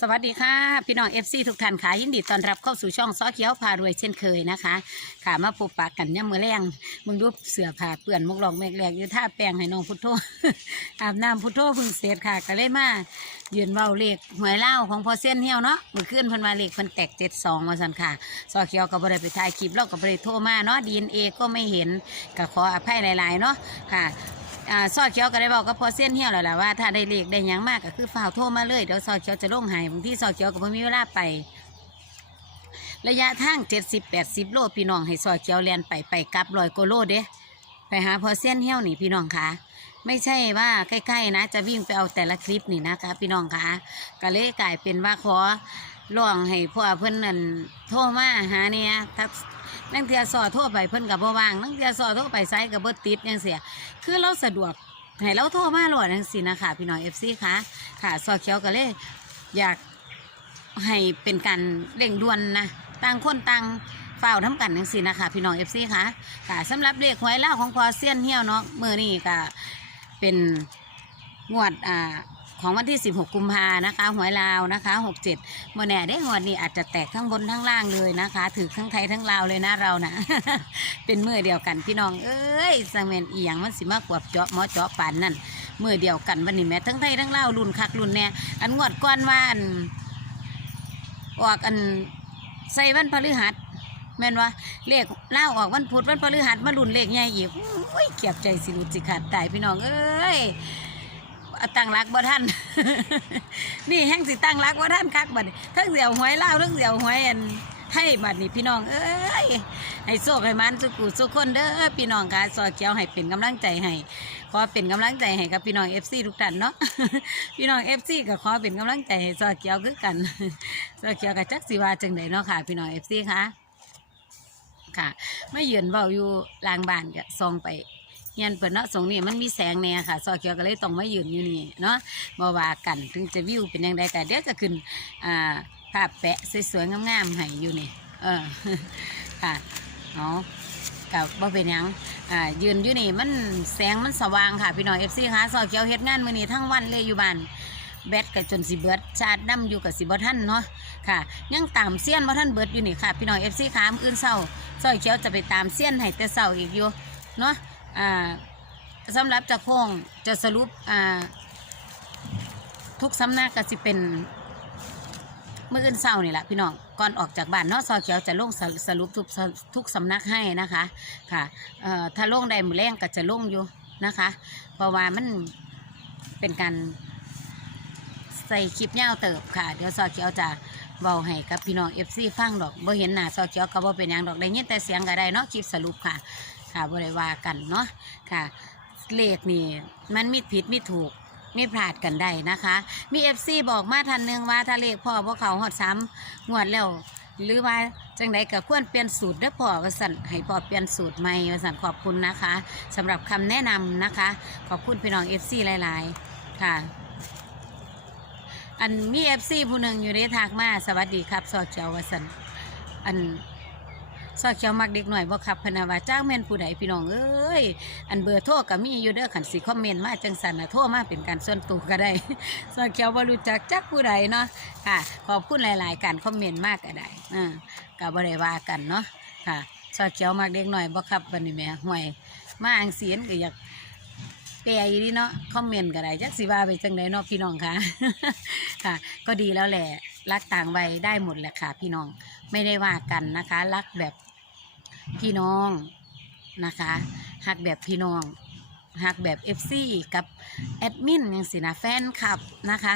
สวัสดีค่ะ พี่น้อง FC ทุกท่านค่ะยินดีต้อนรับเข้าสู่ช่องซอเขียวพารวยเช่นเคยนะคะค่ะมาพบปะกันย่ำมือแรงมึงดูเสือผ้าเปื่อนมกหลอกแมกแหลกอยู่ท่าแปลงให้น้องพุทโธอาบน้ำพุทโธพึ่งเสร็จค่ะก็เลยมายืนเบาเลขหวยเล่าของพอเซียนเฮียวเนาะมือขึ้นพันมาเลขเพันแตกเจ็ดสองมาสันค่ะซอเขียวก็บบริไปถ่ายคลิปเราก็บริโทรมาเนาะดีเอ็นเอก็ไม่เห็นก็ขออภัยหลาย ๆ เนาะค่ะ อ่าซอเขียวก็ได้บอกกับพอเส้นเหี่ยวแล้วแหละว่าถ้าได้เลขได้หยังมากก็คือฝ่าวโทรมาเลยเดี๋ยวซอเขียวจะลงใหายบางที่ซอเขียวก็ไม่มีเวลาไป ระยะทางเจ็ดสิบแปดสิบโลพี่น้องให้ซอเขียวเรียนไปไปกลับร้อยกว่าโลเด้ไปหาพอเส้นเหี่ยวนี่พี่น้องคะไม่ใช่ว่าใกล้ๆนะ จะวิ่งไปเอาแต่ละคลิปนี่นะคะ พี่น้องคะก็เลยกลายเป็นว่าขอร้องให้พ่อเพิ่นนั่นโทรมาหาเนี่ยทัก นั่งเทียสอโทรไปเพิ่นกับบ่ว่างนั่งเทียสอโทรไปไซกับเบ่ติดยังเสียคือเราสะดวกให้เราโทรมาโหลดจังสินะคะพี่น้องเอฟซีค่ะค่ะซอเขียวก็เลยอยากให้เป็นการเร่งด่วนนะต่างคนต่างเฝ้าทำกันจังสินะคะพี่น้องเอฟซีค่ะค่ะสำหรับเลขหวยเล่าของพอเซียนเฮี้ยวเนาะมือนี้ก็เป็นงวดอ่า ของวันที่ 16 กุมภานะคะหวยลาวนะคะ67เมื่อแน่ได้งวดนี้อาจจะแตกทั้งบนทั้งล่างเลยนะคะ ถือทั้งไทยทั้งลาวเลยนะเรานะ เป็นมือเดียวกันพี่น้องเอ้ยสังเวนเอียงมันสิมากกว่าเจาะหมอเจาะปานนั่นมือเดียวกันวันนี้แม่ทั้งไทยทั้งลาวรุ่นคักรุ่นแน่อันงวดก้อนว่าอันออกอันใส่วันพฤหัสแม่นว่าเลขเล่าวออกวันพุธวันพฤหัสมารุ่นเลขใหญ่อีกอุ้ยเกียบใจสิรุจิขาดตายพี่น้องเอ้ย ตั้งรักบ่ท่าน นี่แห้งสิตั้งรักบ่ท่านคักบัดทั้งเสี่ยวหวยเล่าทั้งเสี่ยวหวยอันให้บัดนี้พี่น้องเอ้ยให้โชคให้มันสุกุสุกคนเด้อพี่น้องค่ะซอเขียวให้เป็นกำลังใจให้ขอเป็นกำลังใจให้กับพี่น้องเอฟซีทุกท่านเนาะพี่น้องเอฟซีก็ขอเป็นกำลังใจให้ซอเขียวคือกันซอเขียวกับจักสิวาจังไดเนาะค่ะ พี่น้องเอฟซีค่ะค่ะไม่เยืนเบาอยู่ลางบ้านก็ซองไป เฮียนเปิดเนาะสงนี่มันมีแสงแน่ค่ะซอเขียวก็เลยต้องมายืนอยู่นี่เนาะมาว่ากันถึงจะวิวเป็นยังไงแต่เดี๋ยวจะขึ้นอ่าภาพแปะสวยๆงามๆให้อยู่นี่เออค่ะเอากับบ่เป็นยังอ่ายืนอยู่นี่มันแสงมันสว่างค่ะพี่น้องเอฟซีค่ะซอเขียวเฮ็ดงานมื้อนี้ทั้งวันเลยอยู่บ้านแบตกับจนสิเบิดชาร์จน้ำอยู่กับสิบ่ทันเนาะค่ะ ยังตามเสี้ยนบ่ทันเบิดอยู่นี่ค่ะ พี่น้องเอฟซีค่ะมื้ออื่นเช้าซอยเขียวจะไปตามเสี้ยนให้แต่เช้าอีกอยู่เนาะ อ่าสำหรับจะโค้งจะสรุปอ่าทุกสำนักก็สิเป็นมื่ออื่นเศร้านี่แหละพี่น้องก่อนออกจากบ้านนาะซอเขียวจะลงสสรุปทุกสทุกสำนักให้นะคะค่ะเอ่อถ้าลงใดมือแรงก็จะลงอยู่นะคะเพราะว่ามันเป็นการใส่คลิปยาเติบค่ะ เดี๋ยวซอเขียวจะเบาให้กับพี่น้องเอฟซีฟังดอกบ่เห็นหน้าซอเขียวก็บ่เป็นหยังดอกได้ยินแต่เสียงก็ได้เนาะคลิปสรุปค่ะ ค่ะบ่ได้ว่ากันเนาะค่ะเลขนี่มันมีผิดมีถูกมีพลาดกันได้นะคะ มีเอฟซีบอกมาทันหนึงว่าถ้าเลขพ่อพวกเขาหอดซ้ำงวดแล้ว หรือว่าจังไดก็ควรเปลี่ยนสูตรเด้อพ่อวสันให้พ่อเปลี่ยนสูตรใหม่วสันขอบคุณนะคะสำหรับคำแนะนำนะคะ ขอบคุณพี่น้องเอฟซีหลาย ๆ ค่ะ อันมีเอฟซีผู้หนึ่งอยู่ในทางมาสวัสดีครับซอเขียววสันอัน ซอเขียวมักเด็กหน่อยบ่ครับพนาว่าจ้างแม่นผู้ใดพี่น้องเอ้ยอันเบอร์โทรก็มีอยู่เด้อขันสิคอมเมนต์มาจังสันนะโทรมาเป็นการส่วนตัวก็ได้ซอเขียวบ่รู้จักจักผู้ใดเนาะค่ะ ขอบคุณหลาย ๆ การคอมเมนต์มากก็ได้อ่าก็บ่ได้ว่ากันเนาะค่ะซอเขียวมักเด็กหน่อยบ่ครับบันี้แม่ห่วยมาอังเสียนก็อยากแปลอยู่ดีเนาะคอมเมนต์ก็ได้จักสิว่าไปจังไดเนาะพี่น้องค่ะ ค่ะ ก็ดีแล้วแหละ รักต่างวัยได้หมดแหละค่ะ พี่น้องไม่ได้ว่ากันนะคะ รักแบบพี่น้องนะคะหักแบบพี่น้องหักแบบเอฟซีกับแอดมินยังสินะแฟนคลับนะคะ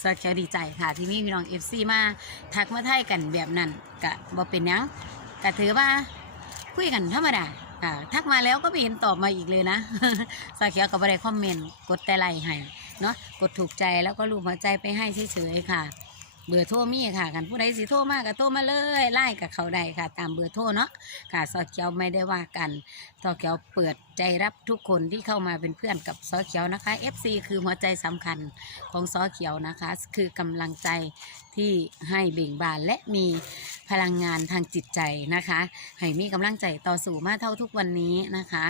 สวัสดีใจค่ะ ที่มีพี่น้องเอฟซีมาทักมาไทยกันแบบนั้นกะบ่เป็นยังกะถือว่าคุยกันธรรมดาค่ะทักมาแล้วก็ไม่เห็นตอบมาอีกเลยนะสาเขียวก็บ่ได้คอมเมนต์กดแต่ไลค์ให้เนาะกดถูกใจแล้วก็รูปหัวใจไปให้เฉยๆค่ะ เบอร์โทรมีค่ะกันผู้ใดสิโทรมากก็โทรมาเลยไล่กับเขาได้ค่ะ ตามเบอร์โทรเนาะค่ะซอเขียวไม่ได้ว่ากันซอเขียวเปิดใจรับทุกคนที่เข้ามาเป็นเพื่อนกับซอเขียวนะคะ FC คือหัวใจสำคัญของซอเขียวนะคะ คือกำลังใจที่ให้เบ่งบานและมีพลังงานทางจิตใจนะคะ ให้มีกำลังใจต่อสู่มาเท่าทุกวันนี้นะคะ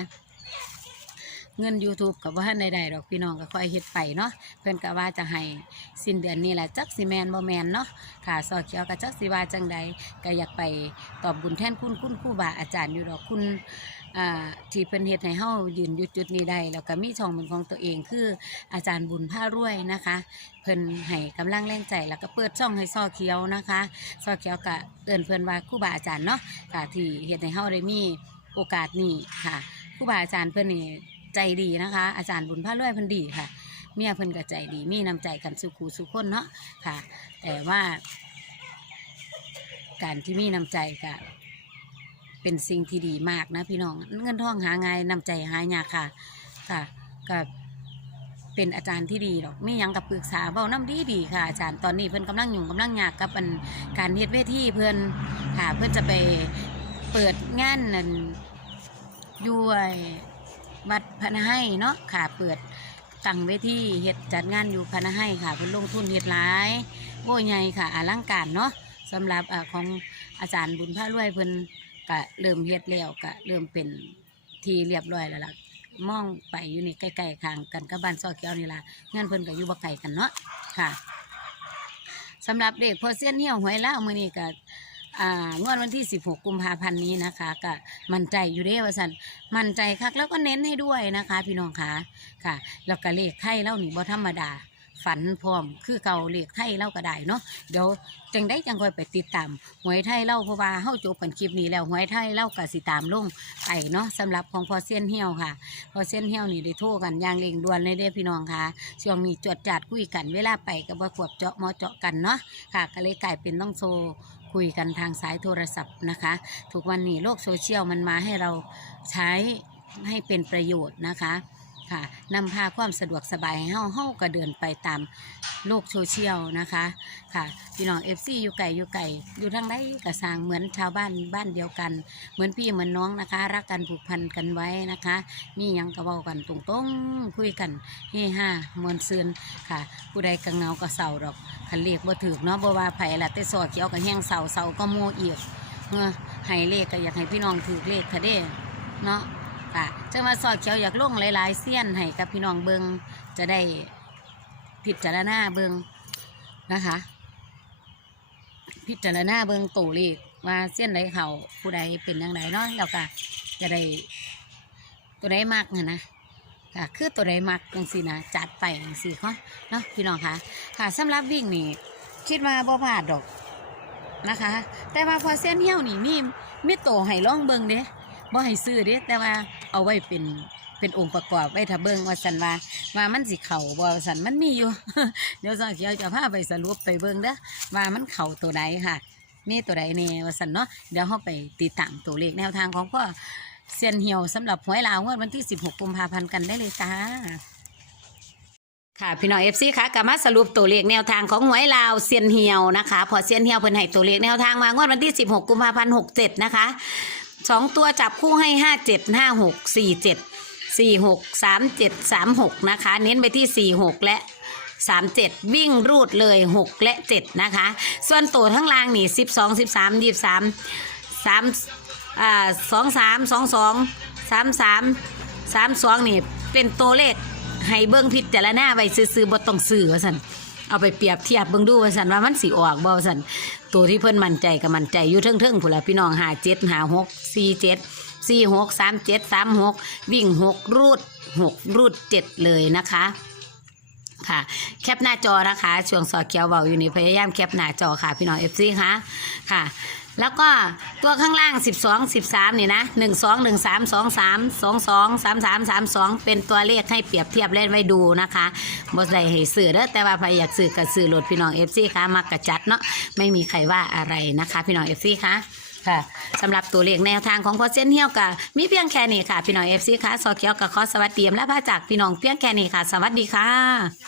เงิน YouTube กับว่าใดๆดอกพี่น้องก็ค่อยเฮ็ดไปเนาะเพิ่อนก็ว่าจะให้สิ้นเดือนนี้แหละจักสิแมนบ่แมนเนาะค่ะซอเขียวก็จักสิว่าจังใดก็อยากไปตอบบุญแทนคุณคุณครูบาอาจารย์อยู่ดอกคุณที่เพิ่นเฮ็ดให้เฮายืนอยู่จุดนี้ได้แล้วก็มีช่องเป็นของตัวเองคืออาจารย์บุญผ้ารวยนะคะ เพิ่นให้กำลังแรงใจแล้วก็เปิดช่องให้ซอเขียวนะคะซอเขียวก็เอิ้นเพิ่นว่าครูบาอาจารย์เนาะค่ะที่เฮ็ดให้เฮาได้มีโอกาสนี้ค่ะครูบาอาจารย์เพิ่นนี่ ใจดีนะคะ อาจารย์บุญผ้ารวยเพิ่นดีค่ะ เมียเพิ่นก็ใจดี มีน้ำใจกันสุขูสุขคนเนาะค่ะ แต่ว่า การที่มีน้ำใจก็เป็นสิ่งที่ดีมากนะพี่น้อง เงินทองหาง่ายน้ำใจหายากค่ะค่ะก็เป็นอาจารย์ที่ดีหรอกไม่ยังกับปรึกษาเบ้าน้ำดีดีค่ะอาจารย์ตอนนี้เพิ่นกำลังยุ่งกำลังยากกับอันการเฮ็ดเวทีเพิ่นค่ะเพิ่นจะไปเปิดงานนั่นยู่ไอ้ วัดพะนาให้เนาะค่ะเปิดตั้งเวทีเฮ็ดจัดงานอยู่พะนาให้ค่ะเพิ่นลงทุนเฮ็ดหลายโบ้ใหญ่ค่ะอลังการเนาะสำหรับอของอาจารย์บุญพระรวยเพิ่นก็เริ่มเฮ็ดแล้วก็เริ่มเป็นทีเรียบร้อยแล้วล่ะมองไปอยู่นี่ใกล้ๆข้างกันกับบ้านซอเกียวนี่ล่ะงานเพิ่นก็อยู่บ่ไกลกันเนาะค่ะสำหรับเด็กพอเสี้ยนเหี่ยวหวยแล้วมื้อนี้ก็ อ่างวดวันที่ 16 กุมภาพันธ์นี้นะคะก็มั่นใจอยู่เด้ว่าซั่นมั่นใจคักแล้วก็เน้นให้ด้วยนะคะ พี่น้องคะค่ะแล้วก็เลขไทยเล่านี่บ่ธรรมดา ฝันพร้อมคือเก่าเลขไทยเล่าก็ได้เนาะเดี๋ยวจังได้จังคอยไปติดตามหวยไทยเล่าเพราะว่าเฮาจบกันคลิปนี้แล้วหวยไทยเล่าก็สิตามลงไปเนาะสำหรับของพอเสี้ยนเหี่ยวค่ะ พอเส้นเหี่ยวนี่ได้โทรกันอย่างเร่งด่วนเลยเด้อพี่น้องค่ะช่วงนี้จวดจัดคุยกันเวลาไปกับว่าขวบเจาะหมอเจาะกันเนาะค่ะก็เลยกลายเป็นต้องโซ คุยกันทางสายโทรศัพท์นะคะ ทุกวันนี้โลกโซเชียลมันมาให้เราใช้ให้เป็นประโยชน์นะคะ ค่ะนำพาความสะดวกสบายให้เฮาเฮาก็เดินไปตามโลกโซเชียลนะคะค่ะพี่น้องเอฟซีอยู่ไก่อยู่ไก่อยู่ทางใดก็สร้างเหมือนชาวบ้านบ้านเดียวกัน เหมือนพี่เหมือนน้องนะคะ รักกันผูกพันกันไว้นะคะ มียังก็เว้ากันตรงๆคุยกันเฮฮามวนซืนค่ะ ผู้ใดก็เงาก็เศร้าดอกคันเรียกบ่ถูกเนาะบ่ว่าไผ่ละแต่สอดเขียวก็แห้งเศร้าเศร้าก็โมอีกเมื่อให้เลขก็อยากให้พี่น้องถูกเลขค่ะเด้เนาะ ค่ะจังว่าสอดเขียวอยากลงหลายๆเสี้ยนให้กับพี่น้องเบิงจะได้พิจารณาเบิงนะคะ พิจารณาเบิงตัวเลขว่าเสี้ยนใดเขาผู้ใดเป็นย่างไรเนาะแล้วก็จะได้ตัวใดมักนะนะค่ะคือตัวใดมักจังสีนะจัดไปจังสีเขาเนาะพี่น้องคะค่ะสำหรับวิ่งนี่คิดว่าบ่พลาดดอกนะคะ แต่ว่าพอเส้นเหี่ยวนี่มีมีโตให้ล่องเบิงเด้ บ่ให้ซื้อเด้แต่ว่าเอาไว้เป็นเป็นองค์ประกอบไว้ถ้าเบิ่งว่าสันว่าว่ามันสิเข่าบ่สันมันมีอยู่ เดี๋ยวสังเขียวจะพาไปสรุปไปเบิ่งเด้อว่ามันเข่าตัวใดค่ะ มีตัวใดแน่ว่าสันเนาะเดี๋ยวเราไปติดตามตัวเลขแนวทางของพ่อเซียนเหี่ยวสำหรับหวยลาวงวดวันที่ 16 กุมภาพันธ์กันได้เลยจ้าค่ะพี่น้องเอฟซีค่ะกลับมาสรุปตัวเลขแนวทางของหวยลาวเซียนเหี่ยวนะคะ พอเซียนเหี่ยวเพิ่นให้ตัวเลขแนวทางมางวดวันที่ 16 กุมภาพันธ์ 67 นะคะ สองตัวจับคู่ให้ห้าเจ็ดห้าหกสี่เจ็ดสี่หกสามเจ็ดสามหกนะคะ เน้นไปที่สี่หกและสามเจ็ดวิ่งรูดเลยหกและเจ็ดนะคะ ส่วนตัวทั้งรางนี่สิบสองสิบสามยี่สามสามอ่าสองสามสองสองสามสามสามสองนี่เป็นตัวเลขให้เบิ้งพิจารณาไว้ซื้อๆบ่ต้องซื้อสัน เอาไปเปรียบเทียบเบิ่งดูว่าสันว่ามันสิออกบ่สันตัวที่เพิ่นมั่นใจก็มั่นใจอยู่เทิงๆพุ่นล่ะพี่น้องหาเจ็ดหาหกสี่เจ็ดสี่หกสามเจ็ดสามหกวิ่งหกรูดหกรูดเจ็ดเลยนะคะค่ะแคปหน้าจอนะคะ ช่วงสอดเขียวเบาอยู่นี่พยายามแคปหน้าจอค่ะ พี่น้องเอฟซีค่ะค่ะ แล้วก็ตัวข้างล่าง 12 13 นี่นะ 1 2 1 3 2 3 2 2 3 3 3 2 เป็นตัวเลขให้เปรียบเทียบเล่นไว้ดูนะคะบ่ได้ให้สื่อเด้อแต่ว่าใครอยากสื่อกับสื่อโหลดพี่น้อง FC ค่ะมักระจัดเนาะไม่มีใครว่าอะไรนะคะพี่น้อง FC ค่ะค่ะสำหรับตัวเลขแนวทางของพอเส้นเฮียวกับมีเพียงแค่นี้ค่ะ พี่น้อง FC ค่ะสอเขียวกับขอสวัสดีและพระจากพี่น้องเพียงแค่นี้ค่ะ สวัสดีค่ะ